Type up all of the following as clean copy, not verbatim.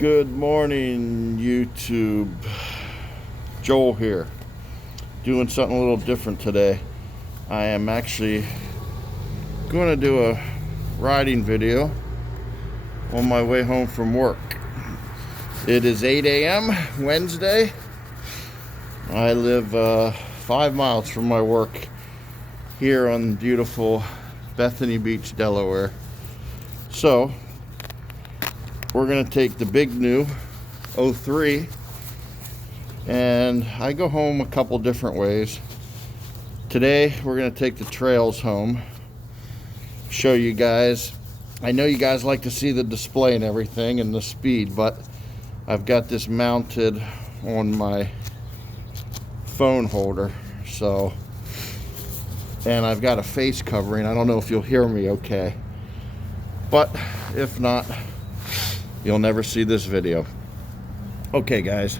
Good morning, YouTube. Joel here, doing something a little different today. I am actually going to do a riding video on my way home from work. It is 8 a.m. Wednesday. I live 5 miles from my work here on beautiful Bethany Beach, Delaware. So we're going to take the Bigniu 03, and I go home a couple different ways. Today we're going to take the trails home, show you guys. I know you guys like to see the display and everything and the speed, but I've got this mounted on my phone holder, so, and I've got a face covering. I don't know if you'll hear me okay, but if not, you'll never see this video. Okay guys,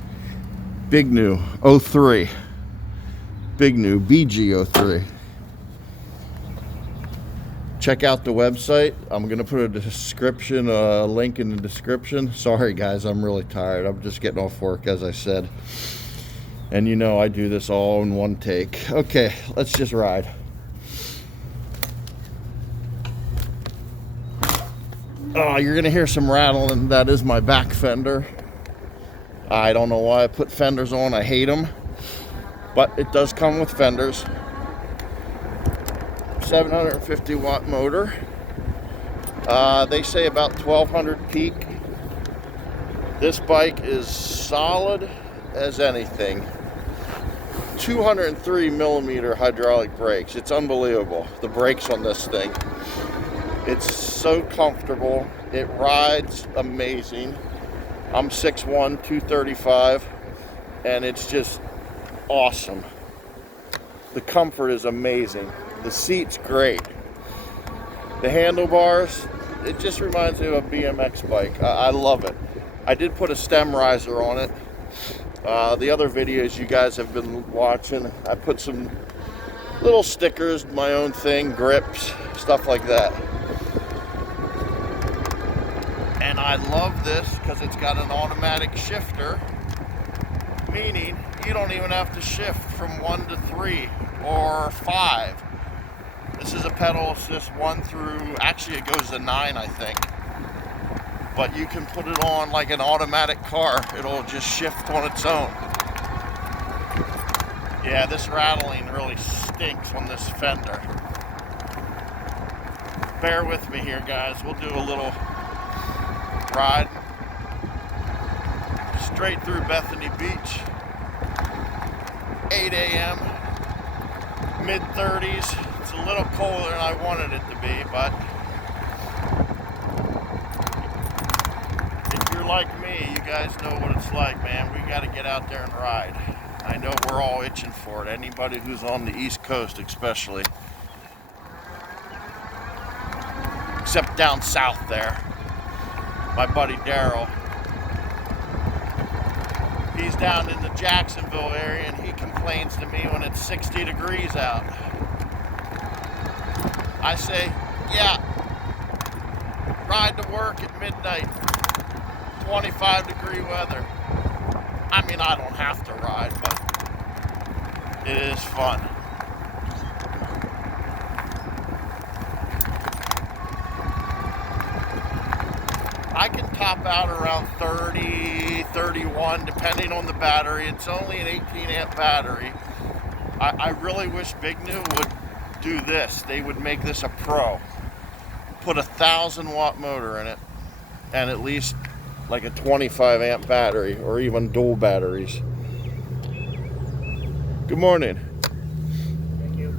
Bigniu 03, Bigniu BG-03. Check out the website. I'm gonna put a description, a link in the description. Sorry guys, I'm really tired. I'm just getting off work, as I said. And you know I do this all in one take. Okay, let's just ride. Oh, you're gonna hear some rattling. That is my back fender. I don't know why I put fenders on. I hate them, but it does come with fenders. 750 watt motor. They say about 1200 peak. This bike is solid as anything. 203 millimeter hydraulic brakes. It's unbelievable, the brakes on this thing. It's so comfortable. It rides amazing. I'm 6'1", 235, and it's just awesome. The comfort is amazing. The seat's great. The handlebars, it just reminds me of a BMX bike. I love it. I did put a stem riser on it. The other videos you guys have been watching, I put some little stickers, my own thing, grips, stuff like that. And I love this because it's got an automatic shifter, meaning you don't even have to shift from 1 to 3 or 5. This is a pedal assist 1 through, actually it goes to 9, I think. But you can put it on like an automatic car. It'll just shift on its own. Yeah, this rattling really stinks on this fender. Bear with me here, guys. We'll do a little ride straight through Bethany Beach. 8 a.m. mid-30s. It's a little colder than I wanted it to be, but if you're like me, you guys know what it's like, man. We got to get out there and ride. I know we're all itching for it. Anybody who's on the East Coast especially. Except down south there. My buddy Daryl, he's down in the Jacksonville area, and he complains to me when it's 60 degrees out. I say, yeah, ride to work at midnight, 25 degree weather. I mean, I don't have to ride, but it is fun. I can top out around 30, 31, depending on the battery. It's only an 18 amp battery. I really wish Bigniu would do this. They would make this a pro. Put a 1000 watt motor in it, and at least like a 25 amp battery, or even dual batteries. Good morning. Thank you.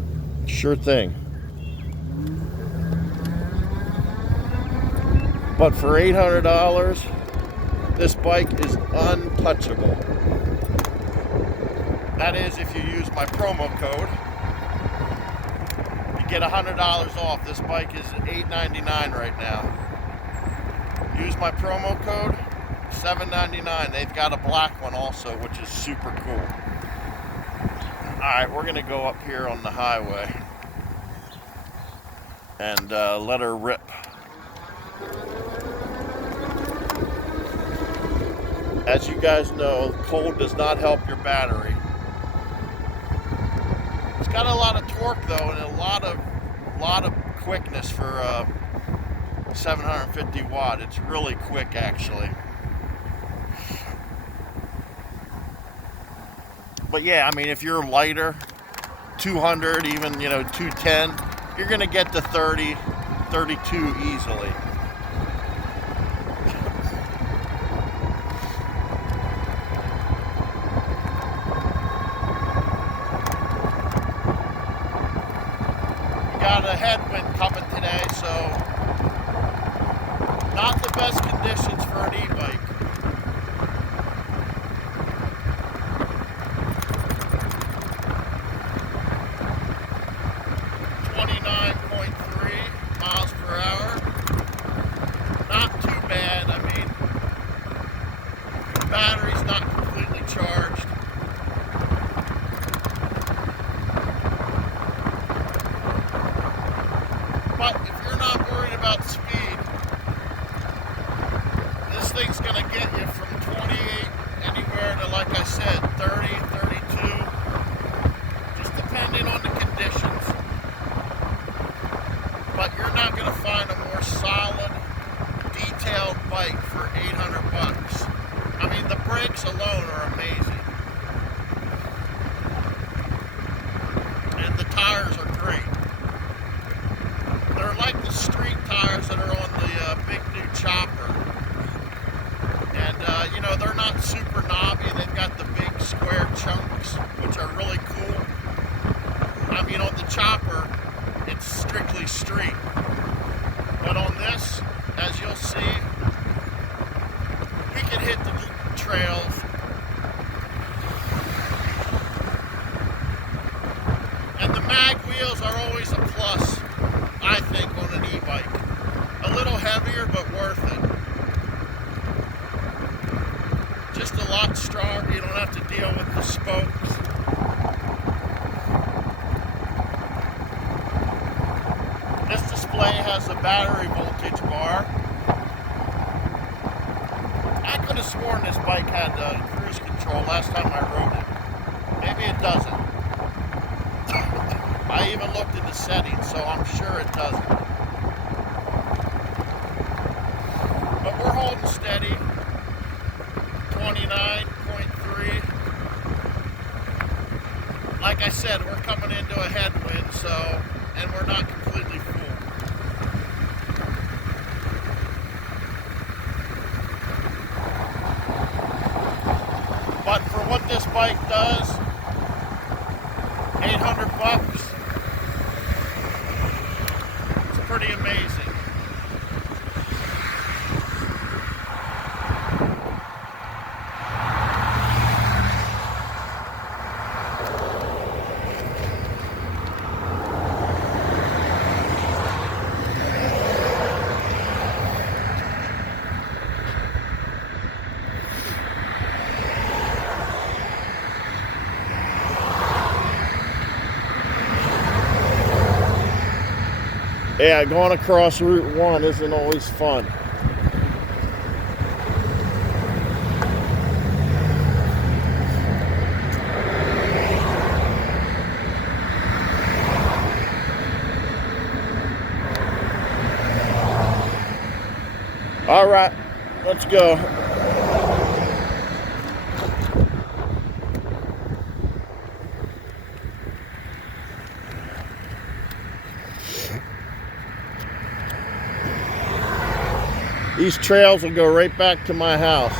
Sure thing. But for $800, this bike is untouchable. That is, if you use my promo code, you get $100 off. This bike is $899 right now. Use my promo code, $799. They've got a black one also, which is super cool. All right, we're gonna go up here on the highway and let her rip. As you guys know, cold does not help your battery. It's got a lot of torque though, and a lot of quickness for 750 watt. It's really quick actually. But yeah, I mean, if you're lighter, 200, even 210, you're gonna get to 30, 32 easily. Got a headwind coming today, so not the best conditions for an e-bike. Battery's not completely charged. But if you're not worried about speed, this thing's going to get you from 28 anywhere to, like I said, 30, 32, just depending on the conditions. But you're not going to find a more solid, detailed bike for 800 bucks. I mean, the brakes alone are amazing. And the tires are great. They're like the street tires that are on the Bigniu Chopper. And, they're not super knobby. They've got the big square chunks, which are really cool. I mean, on the Chopper, it's strictly street. But on this, as you'll see, we can hit the trails. And the mag wheels are always a plus, I think, on an e-bike. A little heavier, but worth it. Just a lot stronger. You don't have to deal with the spokes. This display has a battery voltage bar. I could have sworn this bike had cruise control last time I rode it. Maybe it doesn't. I even looked in the settings, so I'm sure it doesn't. But we're holding steady. 29.3. Like I said, we're coming into a headwind, and we're not completely full. But for what this bike does, 800 bucks, it's pretty amazing. Yeah, going across Route 1 isn't always fun. All right, let's go. These trails will go right back to my house.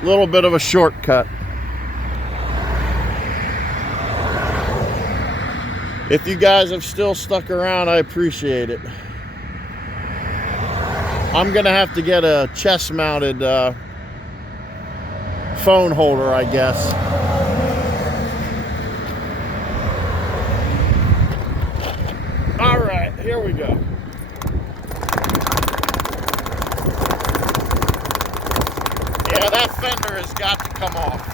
A little bit of a shortcut. If you guys have still stuck around, I appreciate it. I'm gonna have to get a chest-mounted phone holder, I guess. All right, here we go. Yeah, that fender has got to come off.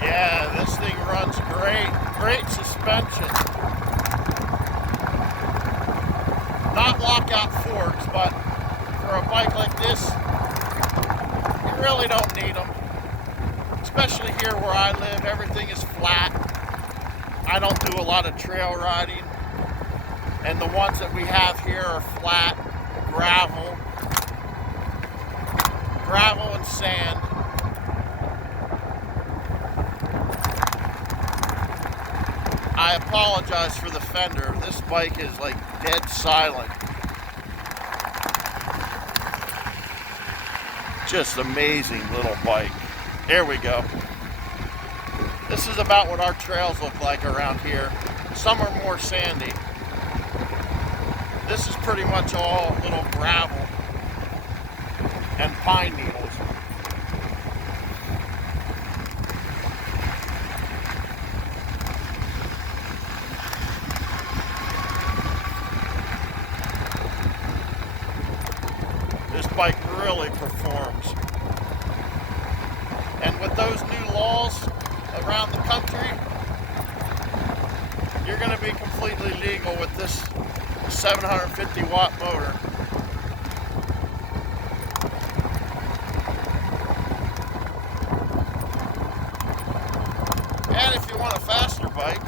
Yeah, this thing runs great. Great suspension. not lockout forks, but for a bike like this, you really don't need them. Especially here where I live, everything is flat. I don't do a lot of trail riding, and the ones that we have here are flat, gravel and sand. I apologize for the fender. This bike is like dead silent. Just amazing little bike. There we go. This is about what our trails look like around here. Some are more sandy. This is pretty much all little gravel and pine needles. This bike really performs. And with those new laws around the country, you're going to be completely legal with this 750 watt motor. And if you want a faster bike,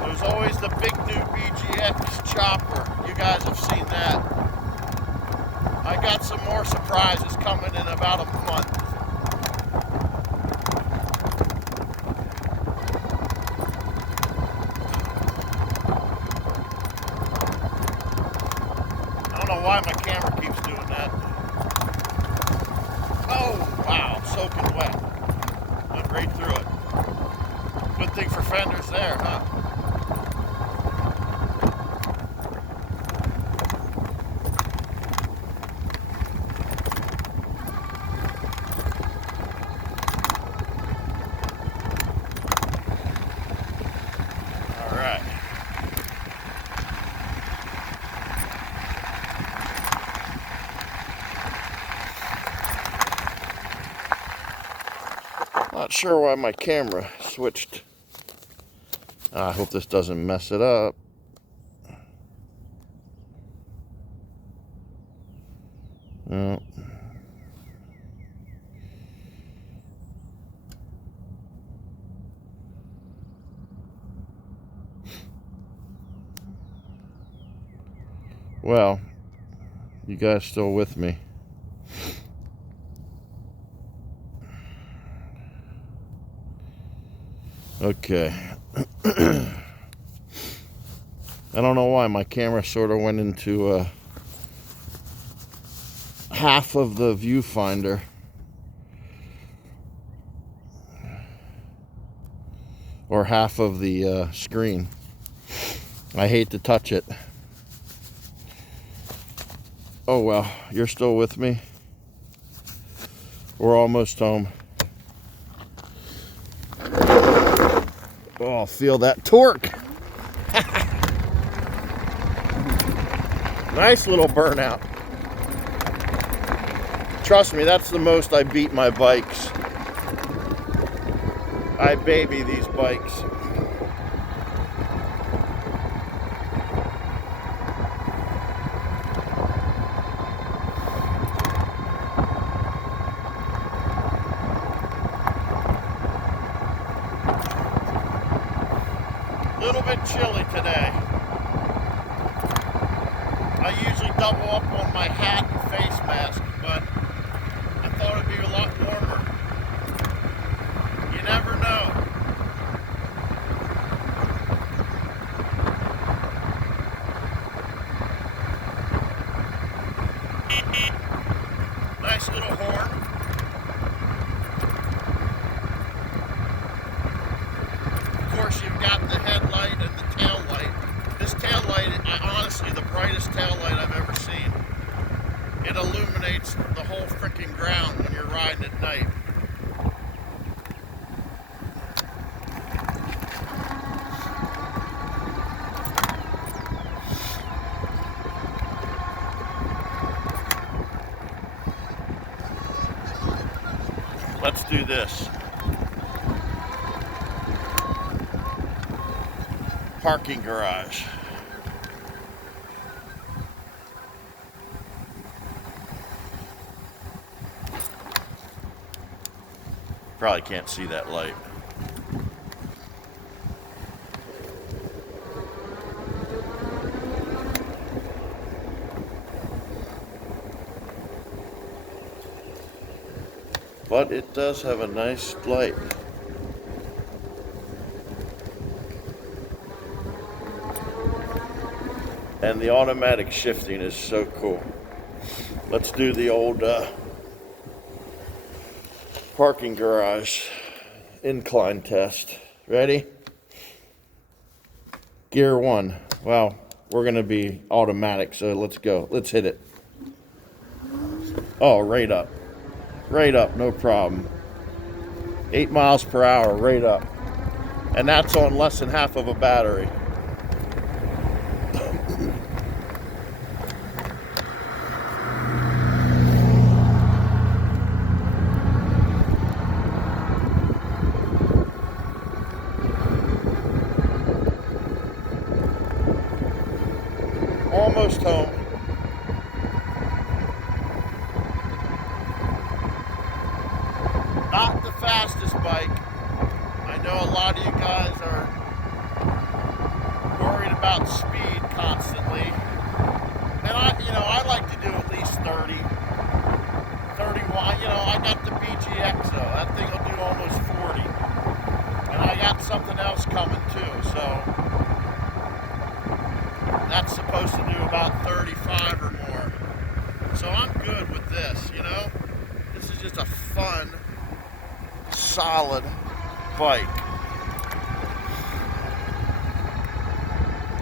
there's always the Bigniu BG-03 chopper. You guys have seen that. I got some more surprises coming in about a month. I don't know why my camera keeps doing that. Oh, wow, soaking wet. Went right through it. Good thing for fenders there, huh? Not sure why my camera switched. I hope this doesn't mess it up. No. Well, you guys still with me? Okay. I don't know why my camera sort of went into half of the viewfinder. Or half of the screen. I hate to touch it. Oh well, you're still with me? We're almost home. Oh, feel that torque. Nice little burnout. Trust me, that's the most I beat my bikes. I baby these bikes. A little bit chilly today. I usually double up on my hat and face mask, but I thought it'd be a lot warmer. You never know. Nice little horn. Of course, you've got the headlight and the tail light. This tail light, honestly, the brightest tail light I've ever seen. It illuminates the whole freaking ground when you're riding at night. Let's do this. Parking garage. Probably can't see that light. But it does have a nice light. And the automatic shifting is so cool. Let's do the old parking garage incline test. Ready? Gear 1. Wow, we're gonna be automatic, so let's go. Let's hit it. Oh, right up. Right up, no problem. 8 miles per hour, right up. And that's on less than half of a battery. Almost home. Not the fastest bike. I know a lot of you guys are worried about speed constantly. And I like to do at least 30, 31. I got the BG-03. That thing will do almost 40. And I got something else coming too, so that's supposed to do about 35 or more. So I'm good with this, This is just a fun, solid bike.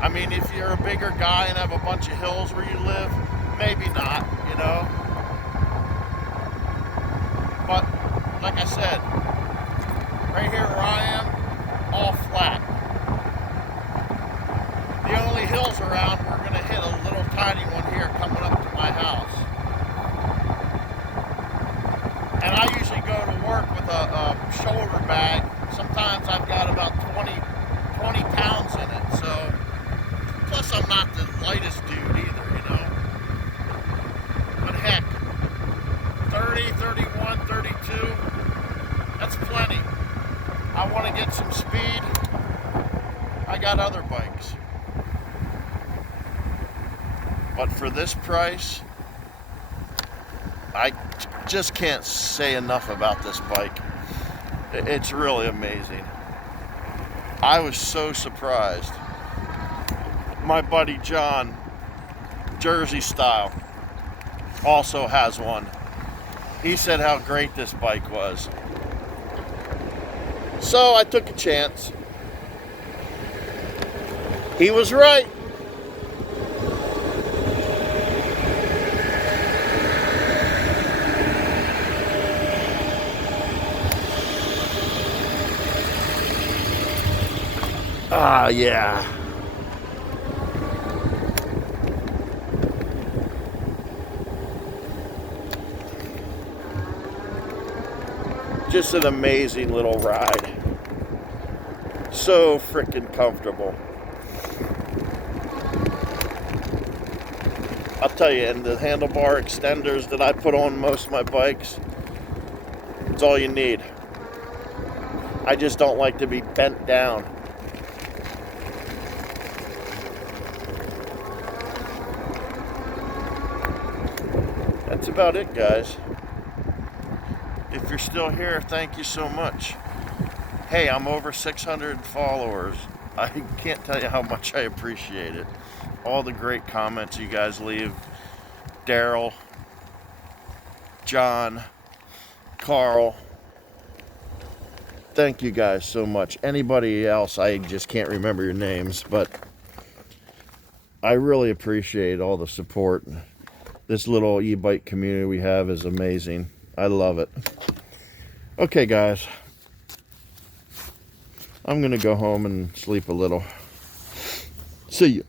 I mean, if you're a bigger guy and have a bunch of hills where you live, maybe not, But like I said, right here where I am, all flat. The only hills around, we're going to hit a little tiny one here coming up to my house. And I usually go to work with a shoulder bag. Sometimes I've got about 20 pounds in it. So, plus I'm not the lightest dude either, But heck, 30, 31, 32, that's plenty. I want to get some speed. I got other bikes. But for this price, I just can't say enough about this bike. It's really amazing. I was so surprised. My buddy John, Jersey Style, also has one. He said how great this bike was. So I took a chance. He was right. Ah, yeah. Just an amazing little ride. So freaking comfortable. I'll tell you, and the handlebar extenders that I put on most of my bikes, it's all you need. I just don't like to be bent down. That's about it, guys. If you're still here, thank you so much. Hey, I'm over 600 followers. I can't tell you how much I appreciate it. All the great comments you guys leave. Daryl, John, Carl. Thank you guys so much. Anybody else, I just can't remember your names, but I really appreciate all the support. This little e-bike community we have is amazing. I love it. Okay, guys. I'm going to go home and sleep a little. See you.